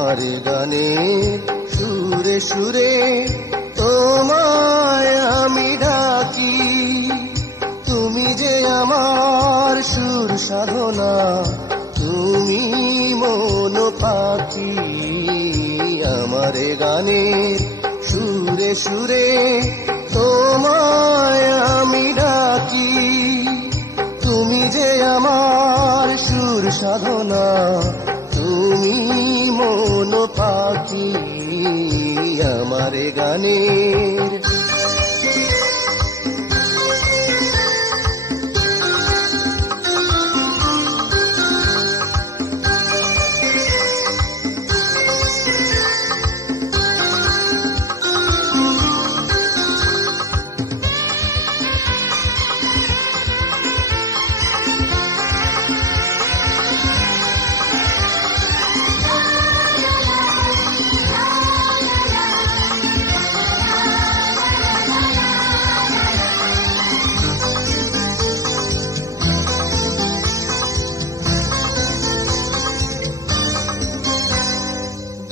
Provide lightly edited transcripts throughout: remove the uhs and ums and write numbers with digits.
আমার গানে সুরে সুরে তোমায় আমি ডাকি, তুমি যে আমার সুর সাধনা, তুমি মন পাখি। আমার গানে সুরে সুরে তোমায় আমি ডাকি, তুমি যে আমার সুর সাধনা, তুমি মন পাখি আমার গানের।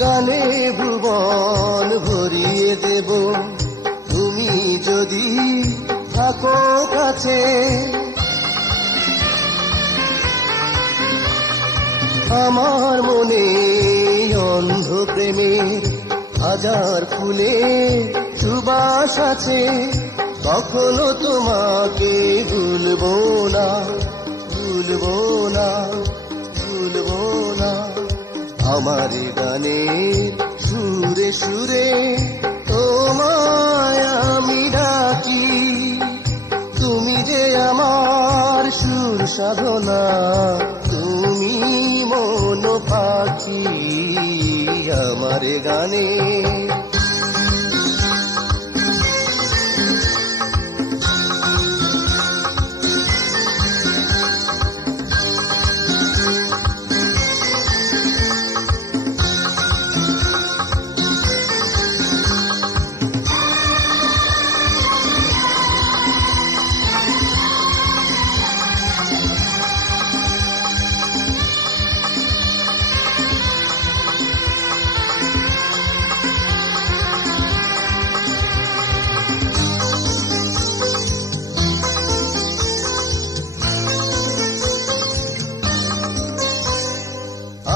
গানে ভুবন ভরিয়ে দেব, তুমি যদি থাকো কাছে। আমার মনে অন্ধ প্রেমের হাজার ফুলে সুবাস আছে, কখনো তোমাকে ভুলবো না, ভুলবো না, ভুলবো না। আমার গানে সুরে সুরে তোমায় আমি ডাকি, তুমি যে আমার সুর সাধনা, তুমি মন পাখি আমার গানে।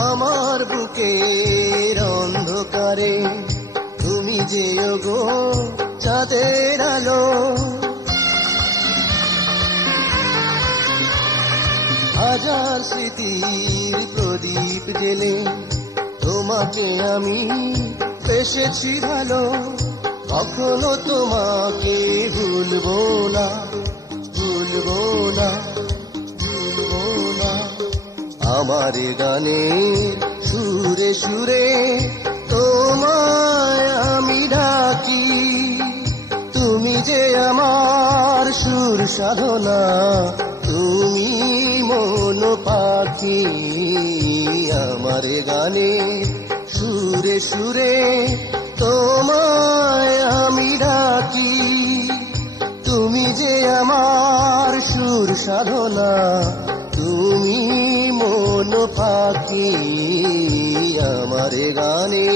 আমার বুকের অন্ধকারে তুমি যে গো চাঁদের আলো, হাজার স্মৃতির প্রদীপ জেলে তোমাকে আমি বেসেছি ভালো, কখনো তোমাকে ভুলবো না, ভুলবো না, ভুলবো না। আমার গানে সুরে সুরে তোমায় আমি ডাকি, তুমি যে আমার সুর সাধনা, তুমি মন পাখি আমার গানে সুরে সুরে তোমায় আমি ডাকি, তুমি যে আমার সুর সাধনা, তুমি মন পাখি আমার গানে।